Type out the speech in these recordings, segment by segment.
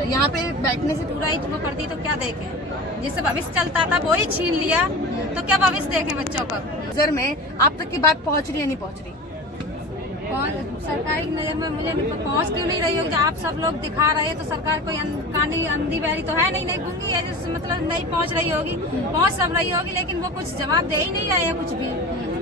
अच्छा, यहाँ पे बैठने से पूरा ही वो कर दी तो क्या देखें, जिससे भविष्य चलता था वो ही छीन लिया तो क्या भविष्य देखें बच्चों का। नजर में आप तक की बात पहुँच रही है नहीं पहुँच रही? सरकार की नजर में मुझे पहुँच क्यों नहीं रही हो? आप सब लोग दिखा रहे हैं तो सरकार कोई कानी अंधी बहरी तो है नहीं गूंगी है, जिस मतलब नहीं पहुँच रही होगी, पहुँच सब रही होगी, लेकिन वो कुछ जवाब दे ही नहीं रहे हैं कुछ भी।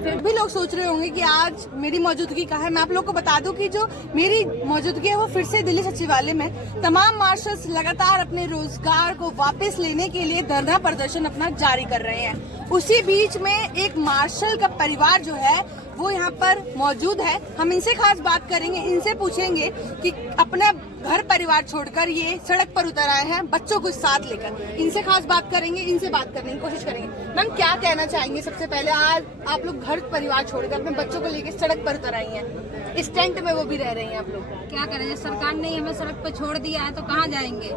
फिर भी लोग सोच रहे होंगे कि आज मेरी मौजूदगी कहाँ है। मैं आप लोग को बता दूं कि जो मेरी मौजूदगी है वो फिर से दिल्ली सचिवालय में। तमाम मार्शल्स लगातार अपने रोजगार को वापस लेने के लिए धरना प्रदर्शन अपना जारी कर रहे हैं। उसी बीच में एक मार्शल का परिवार जो है वो यहाँ पर मौजूद है। हम इनसे खास बात करेंगे, इनसे पूछेंगे कि अपना घर परिवार छोड़कर ये सड़क पर उतर आए हैं बच्चों को साथ लेकर। इनसे खास बात करेंगे, इनसे बात करने की कोशिश करेंगे। मैम क्या कहना चाहेंगे? सबसे पहले आज आप लोग घर परिवार छोड़कर अपने बच्चों को लेकर सड़क पर उतर आई हैं, इस टेंट में वो भी रह रही हैं आप लोग। क्या करें, सरकार ने हमें सड़क पर छोड़ दिया है तो कहाँ जाएंगे,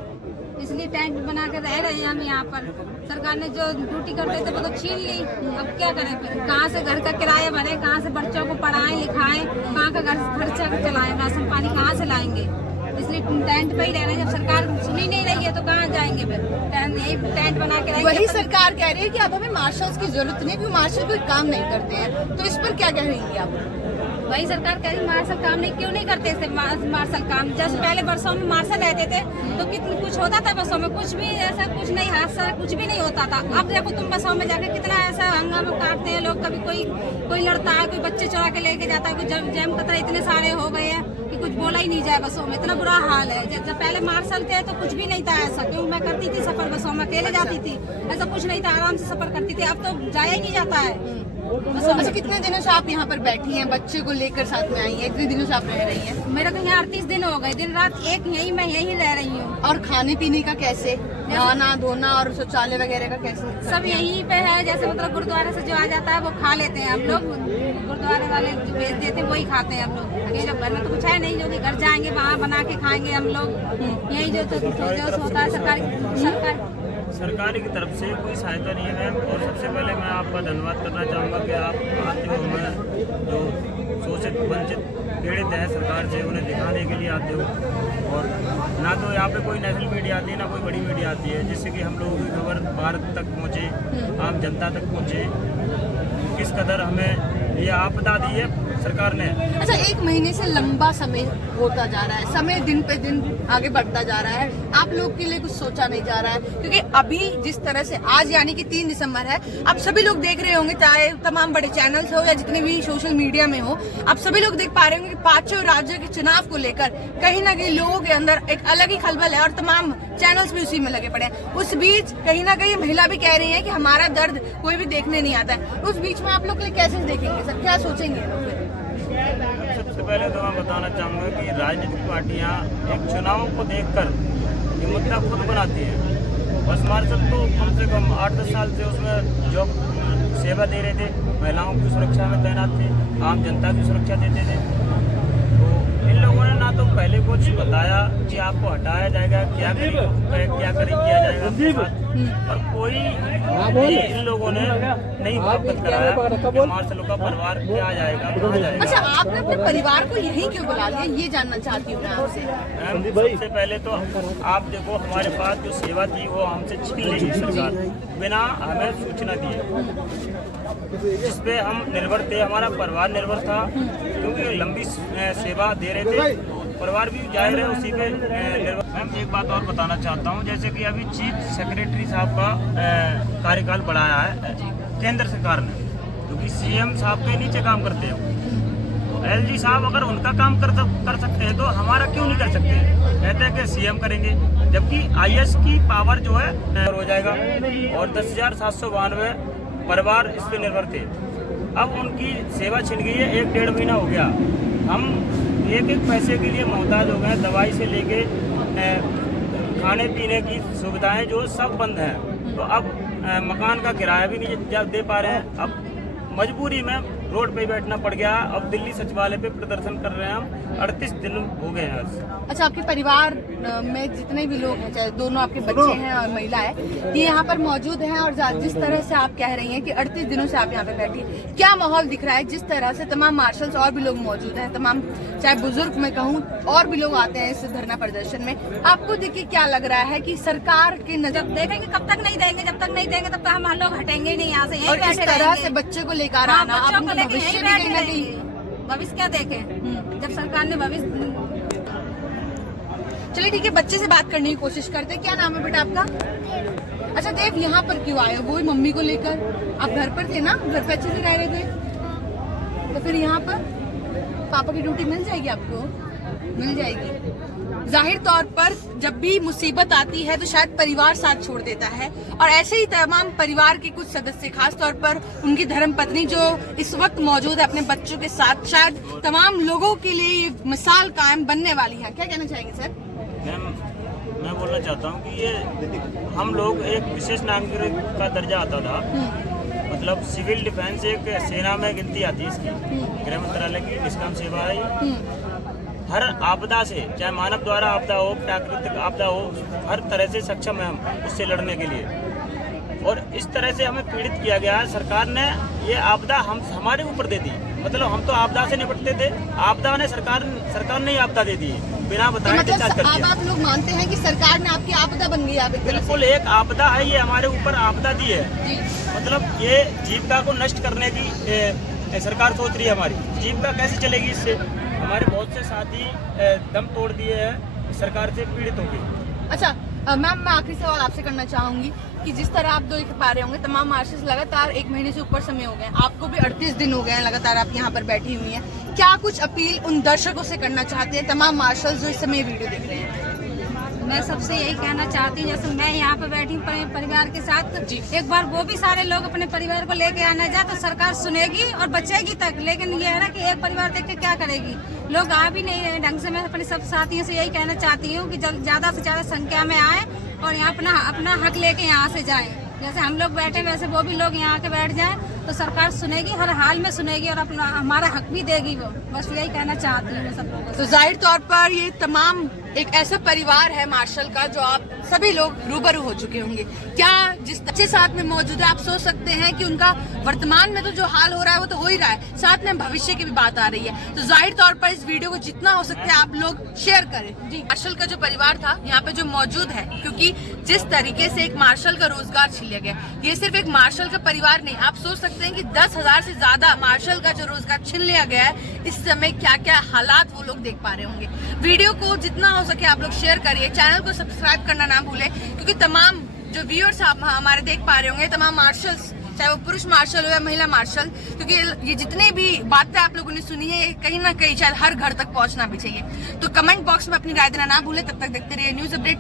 इसलिए टेंट बना के रह रहे हैं हम यहाँ पर। सरकार ने जो ड्यूटी करते थे वो तो छीन ली, अब क्या करें फिर? कहाँ से घर का किराया भरे, कहाँ से बच्चों को पढ़ाएं लिखाएं, कहाँ का घर खर्चा चलाएं, राशन पानी कहाँ से लाएंगे? इसलिए टेंट पे ही रह रहे हैं। जब सरकार सुन ही नहीं रही है तो कहाँ जाएंगे फिर? टेंट बना के रहेंगे। वही सरकार कह रही है कि अब हमें मार्शल्स की जरूरत नहीं, क्योंकि मार्शल कोई काम नहीं करते हैं, तो इस पर क्या कह रही है आप? वही सरकार कह रही मार्शल काम नहीं, क्यों नहीं करते थे मार्शल काम? जैसे पहले बरसों में मार्शल रहते थे तो कितनी कुछ होता था बसों में, कुछ भी ऐसा कुछ नहीं, हादसा कुछ भी नहीं होता था। अब देखो तुम बसों में जाके कितना ऐसा हंगामा काटते हैं लोग, कभी कोई लड़ता है, कोई बच्चे चुरा के लेके जाता है, कोई जैम कतरा इतने सारे हो गए हैं कि कुछ बोला ही नहीं जाए बसों में, इतना बुरा हाल है। जब पहले मार्शल थे तो कुछ भी नहीं था ऐसा, क्योंकि मैं करती थी सफर बसों में, अकेले जाती थी, ऐसा कुछ नहीं था, आराम से सफर करती थी। अब तो जाया ही नहीं जाता है। अच्छा, कितने दिनों से आप यहाँ पर बैठी हैं, बच्चे को लेकर साथ में आई हैं? इतने दिनों से आप रह रही हैं? मेरा तो यहाँ 38 दिन हो गए, दिन रात एक मैं यहीं रह रही हूँ। और खाने पीने का कैसे, नहाना धोना और शौचालय वगैरह का कैसे? सब यहीं पे है, जैसे मतलब गुरुद्वारे से जो आ जाता है वो खा लेते हैं हम लोग, गुरुद्वारे वाले जो भेज देते हैं वही खाते हैं हम लोग। ये जब घर में तो कुछ है नहीं, जो कि घर जाएंगे वहाँ बना के खाएंगे हम लोग। यही जो होता है सरकार की तरफ से कोई सहायता नहीं है। और सबसे पहले मैं आपका धन्यवाद करना चाहूँगा कि आप आते हो, हमें जो शोषित वंचित पीड़ित हैं सरकार से उन्हें दिखाने के लिए आते हो। और ना तो यहाँ पे कोई नेशनल मीडिया आती है ना कोई बड़ी मीडिया आती है, जिससे कि हम लोगों की खबर भारत तक पहुँचे, आम जनता तक पहुँचे किस कदर हमें ये आपदा दी है सरकार ने। अच्छा, 1 महीने से लंबा समय होता जा रहा है, समय दिन पे दिन आगे बढ़ता जा रहा है, आप लोग के लिए कुछ सोचा नहीं जा रहा है? क्योंकि अभी जिस तरह से आज यानी कि 3 दिसंबर है, आप सभी लोग देख रहे होंगे, चाहे तमाम बड़े चैनल्स हो या जितने भी सोशल मीडिया में हो, आप सभी लोग देख पा रहे होंगे कि 5 राज्यों के चुनाव को लेकर कहीं ना कहीं लोगों के अंदर एक अलग ही खलबल है और तमाम चैनल्स भी उसी में लगे पड़े हैं। उस बीच कहीं ना कहीं महिला भी कह रही है कि हमारा दर्द कोई भी देखने नहीं आता है। उस बीच में आप लोग के लिए कैसे देखेंगे सर, क्या सोचेंगे लोग? सबसे पहले तो मैं बताना चाहूँगा कि राजनीतिक पार्टियाँ एक चुनाव को देखकर ये मुद्दा खुद बनाती हैं। बस मार्शल तो कम से कम 8-10 साल से उसमें जॉब सेवा दे रहे थे, महिलाओं की सुरक्षा में तैनात थे, आम जनता की सुरक्षा देते थे। तो इन लोगों ने ना तो पहले कुछ बताया कि आपको हटाया जाएगा, क्या किया जाएगा आपके साथ, और कोई इन लोगों ने नहीं अवगत कराया कि मार्शलों का परिवार क्या जाएगा, कहाँ जाएगा। अच्छा, आपने अपने परिवार को यहीं क्यों बुला लिया, ये जानना चाहती हूँ मैं आपसे। सबसे पहले तो आप देखो, हमारे पास जो सेवा थी वो हमसे छीन ली सरकार बिना हमें सूचना दिए, जिस पे हम निर्भर थे, हमारा परिवार निर्भर था, क्योंकि लंबी सेवा दे रहे थे, परिवार भी जाहिर है उसी पे निर्भर। मैम एक बात और बताना चाहता हूँ, जैसे कि अभी चीफ सेक्रेटरी साहब का कार्यकाल बढ़ाया है केंद्र सरकार ने, क्योंकि सीएम साहब के नीचे काम करते हैं। तो एलजी साहब अगर उनका काम कर सकते हैं तो हमारा क्यों नहीं कर सकते? कहते हैं कि सीएम करेंगे, जबकि आईएएस की पावर जो है हो जाएगा। और 10,792 परिवार इस पर निर्भर थे, अब उनकी सेवा छिन गई है। 1-1.5 महीना हो गया, हम एक पैसे के लिए मोहताज हो गए। दवाई से लेके खाने पीने की सुविधाएं जो सब बंद हैं। तो अब मकान का किराया भी नहीं दे पा रहे हैं। अब मजबूरी में रोड पे बैठना पड़ गया। अब दिल्ली सचिवालय पे प्रदर्शन कर रहे हैं हम 38 दिन हो गए हैं आज। अच्छा, आपके परिवार में जितने भी लोग हैं, चाहे दोनों आपके बच्चे हैं और महिला है, ये यहाँ पर मौजूद हैं और जिस तरह से आप कह रही हैं कि 38 दिनों से आप यहाँ पे बैठी हैं, क्या माहौल दिख रहा है? जिस तरह से तमाम मार्शल्स और भी लोग मौजूद हैं, तमाम चाहे बुजुर्ग मैं कहूँ और भी लोग आते हैं इस धरना प्रदर्शन में, आपको देखिए क्या लग रहा है कि सरकार के नजर देखेंगे कब तक नहीं देंगे, जब तक नहीं देंगे तब तक हम लोग हटेंगे नहीं यहाँ से, यहीं और इस बैठे तरह रहेंगे। से बच्चे को लेकर हाँ, आना, बच्चों आप को उनका लेके भविष्य यहीं भी बैठे कहीं ना रहेंगे। कहीं। भविष्य क्या देखें जब सरकार ने भविष्य। चलिए ठीक है, बच्चे से बात करने की कोशिश करते हैं। क्या नाम है बेटा आपका? अच्छा देव, यहाँ पर क्यों आए हो? वो मम्मी को लेकर आप घर पर थे ना, घर पे अच्छे से रह रहे थे, तो फिर यहाँ पर पापा की ड्यूटी मिल जाएगी आपको? मिल जाएगी। जाहिर तौर पर जब भी मुसीबत आती है तो शायद परिवार साथ छोड़ देता है, और ऐसे ही तमाम परिवार के कुछ सदस्य, खास तौर पर उनकी धर्मपत्नी जो इस वक्त मौजूद है अपने बच्चों के साथ, शायद तमाम लोगों के लिए ये मिसाल कायम बनने वाली है। क्या कहना चाहेंगे सर? मैम, मैं बोलना चाहता हूँ कि ये हम लोग एक विशेष नागरिक का दर्जा आता था, मतलब सिविल डिफेंस एक सेना में गिनती आती है इसकी, गृह मंत्रालय की निष्काम सेवा है। हर आपदा से, चाहे मानव द्वारा आपदा हो, प्राकृतिक आपदा हो, हर तरह से सक्षम है हम उससे लड़ने के लिए। और इस तरह से हमें पीड़ित किया गया है। सरकार ने ये आपदा हमारे ऊपर दे दी, मतलब हम तो आपदा से निपटते थे, आपदा ने सरकार ने ही आपदा दे दी बिना बताए डिस्चार्ज कर अब दिया। आप लोग मानते हैं कि सरकार ने आपकी आपदा बन गई? आप बिल्कुल एक आपदा है, ये हमारे ऊपर आपदा दी है। जी, मतलब ये जीविका को नष्ट करने की सरकार सोच रही है। हमारी जीविका कैसे चलेगी इससे? हमारे बहुत से साथी दम तोड़ दिए हैं सरकार से पीड़ित होंगे। अच्छा मैम, मैं आखिरी सवाल आपसे करना चाहूंगी कि जिस तरह आप देख पा रहे होंगे तमाम मार्शल्स लगातार 1 महीने से ऊपर समय हो गए, आपको भी 38 दिन हो गए हैं लगातार आप यहाँ पर बैठी हुई हैं, क्या कुछ अपील उन दर्शकों से करना चाहते हैं, तमाम मार्शल्स जो इस समय वीडियो देख रहे हैं? मैं सबसे यही कहना चाहती हूँ, जैसे मैं यहाँ पे बैठी हूँ परिवार के साथ, एक बार वो भी सारे लोग अपने परिवार को लेके आना जाए तो सरकार सुनेगी और बचेगी तक। लेकिन ये है ना कि एक परिवार देख के क्या करेगी, लोग आ भी नहीं रहे ढंग से। मैं अपने सब साथियों से यही कहना चाहती हूँ कि ज्यादा से ज्यादा संख्या में आए और यहाँ अपना हक लेके यहाँ से जाएं। जैसे हम लोग बैठे वैसे वो भी लोग यहाँ के बैठ जाएं तो सरकार सुनेगी, हर हाल में सुनेगी और अपना हमारा हक भी देगी वो। बस यही कहना चाहती हूँ मैं सब लोगों तो जाहिर तौर पर ये तमाम एक ऐसा परिवार है मार्शल का जो आप सभी लोग रूबरू हो चुके होंगे। क्या जिस बच्चे साथ में मौजूद है आप सोच सकते हैं कि उनका वर्तमान में तो जो हाल हो रहा है वो तो हो ही रहा है, साथ में भविष्य की भी बात आ रही है। तो जाहिर तौर पर इस वीडियो को जितना हो सकता है आप लोग शेयर करें। जी, मार्शल का जो परिवार था यहाँ पे जो मौजूद है, क्योंकि जिस तरीके से एक मार्शल का रोजगार छीन लिया गया, ये सिर्फ एक मार्शल का परिवार नहीं, आप सोच सकते हैं कि 10,000 से ज्यादा मार्शल का जो रोजगार छीन लिया गया है, इस समय क्या क्या हालात वो लोग देख पा रहे होंगे। वीडियो को जितना हो सके आप लोग शेयर करिए, चैनल को सब्सक्राइब करना ना भूलें, क्योंकि तमाम जो व्यूअर्स आप हमारे देख पा रहे होंगे, तमाम मार्शल्स, चाहे वो पुरुष मार्शल हो या महिला मार्शल, क्योंकि ये जितनी भी बातें आप लोगों ने सुनी है कहीं ना कहीं शायद हर घर तक पहुंचना भी चाहिए। तो कमेंट बॉक्स में अपनी राय देना ना भूलें। तब तक देखते रहिए न्यूज अपडेट।